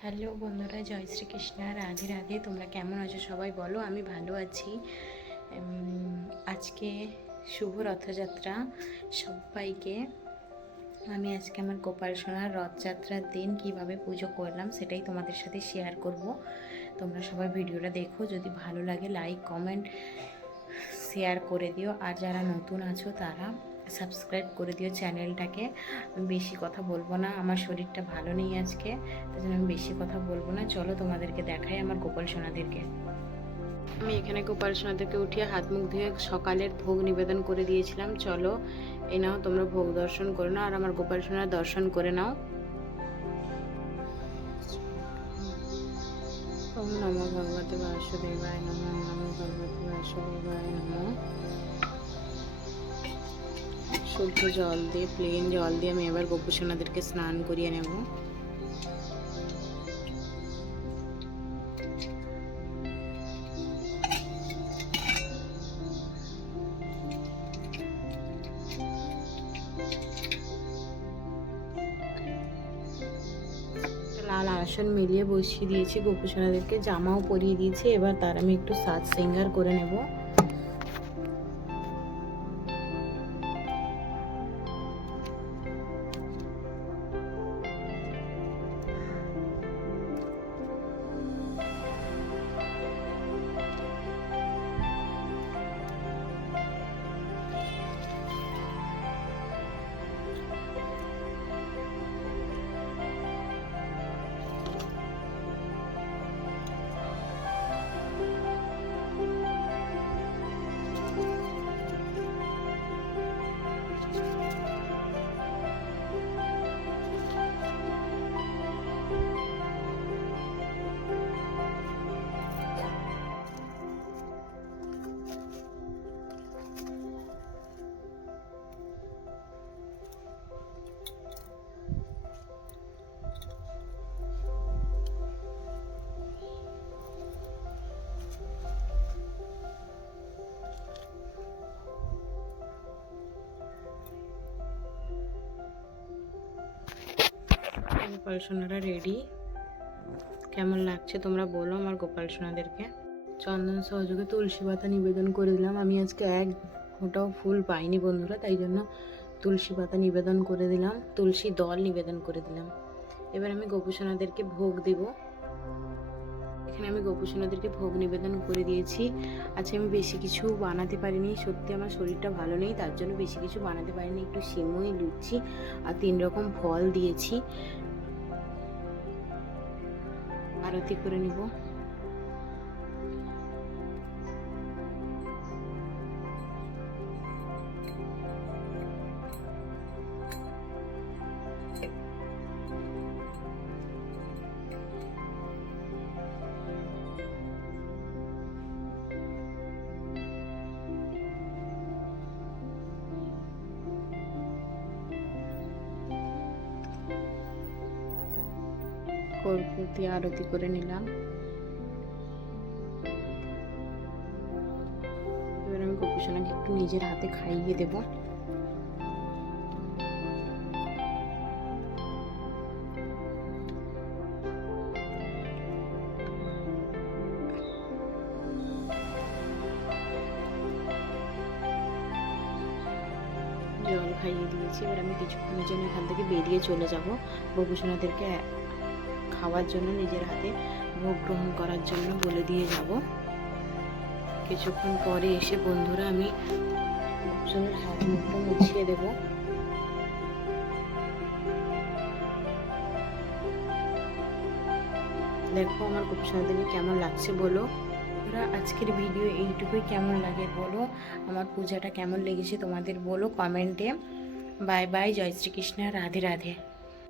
Hello বন্ধুরা, জয় শ্রীকৃষ্ণ, রাধে রাধে। তোমরা কেমন আছো সবাই বলো। আমি ভালো আছি। আজকে শুভ রথযাত্রা সবাইকে। আমি আজকে আমার গোপাল সোনার রথযাত্রার দিন কিভাবে পুজো করলাম সেটাই তোমাদের সাথে শেয়ার করব। তোমরা সবাই ভিডিওটা দেখো, যদি ভালো লাগে লাইক কমেন্ট শেয়ার করে দিও, আর যারা নতুন আছো তারা সাবস্ক্রাইব করে দিও চ্যানেলটাকে। আমি বেশি কথা বলবো না, আমার শরীরটা ভালো নেই আজকে, তাই জন্য আমি বেশি কথা বলবো না। চলো তোমাদেরকে দেখাই আমার গোপাল সোনাদেরকে। আমি এখানে গোপাল সোনাদেরকে উঠিয়ে হাত মুখ ধুয়ে সকালের ভোগ নিবেদন করে দিয়েছিলাম। চলো এই নাও, তোমরা ভোগ দর্শন করে নাও আর আমার গোপাল সোনার দর্শন করে নাও। ওম নমো ভগবতে বাসুদেবায় নমো, নমো ভগবতে বাসুদেবায় নমো। শুদ্ধ জল দিয়ে, প্লেন জল দিয়ে আমি এবার গোপু সোনাদেরকে স্নান করিয়ে নেব। লাল আসন মিলিয়ে বসিয়ে দিয়েছি, গোপু সোনাদেরকে জামাও পরিয়ে দিয়েছি। এবার তার আমি একটু সাজ সিঙ্গার করে নেব। গোপাল সোনারা রেডি। কেমন লাগছে তোমরা বলো আমার গোপাল সোনাদেরকে। চন্দন সহযোগে তুলসী পাতা নিবেদন করে দিলাম। আমি আজকে এক ফোঁটাও ফুল পাইনি বন্ধুরা, তাই জন্য তুলসী পাতা নিবেদন করে দিলাম, তুলসী দল নিবেদন করে দিলাম। এবার আমি গোপু সোনাদেরকে ভোগ দেব। এখানে আমি গোপু সোনাদেরকে ভোগ নিবেদন করে দিয়েছি। আচ্ছা, আমি বেশি কিছু বানাতে পারিনি, সত্যি আমার শরীরটা ভালো নেই, তার জন্য বেশি কিছু বানাতে পারিনি। একটু সিমুই, লুচি আর 3 রকম ফল দিয়েছি। আরতি করে নিব। কর্পূর দিয়ে আরতি করে নিলাম। এবার আমি গোপু সোনাকে একটু নিজের হাতে খাইয়ে দেব। জল খাইয়ে দিয়েছি। এবার আমি কিছুক্ষণের জন্য এখান থেকে বেরিয়ে চলে যাব। গোপু সোনাদেরকে খাওয়ার জন্য, নিজের হাতে ভোগ গ্রহণ করার জন্য বলে দিয়ে যাব। কিছুক্ষণ পরে এসে বন্ধুরা আমি গোপু সোনার হাত মুখটা মুছিয়ে দেব। দেখো আমার গোপু সোনাদেরকে কেমন লাগছে বলো। আজকের ভিডিও এইটুকুই। কেমন লাগে বলো, আমার পূজাটা কেমন লেগেছে তোমাদের বলো কমেন্টে। বাই বাই, জয় শ্রীকৃষ্ণ, রাধে রাধে।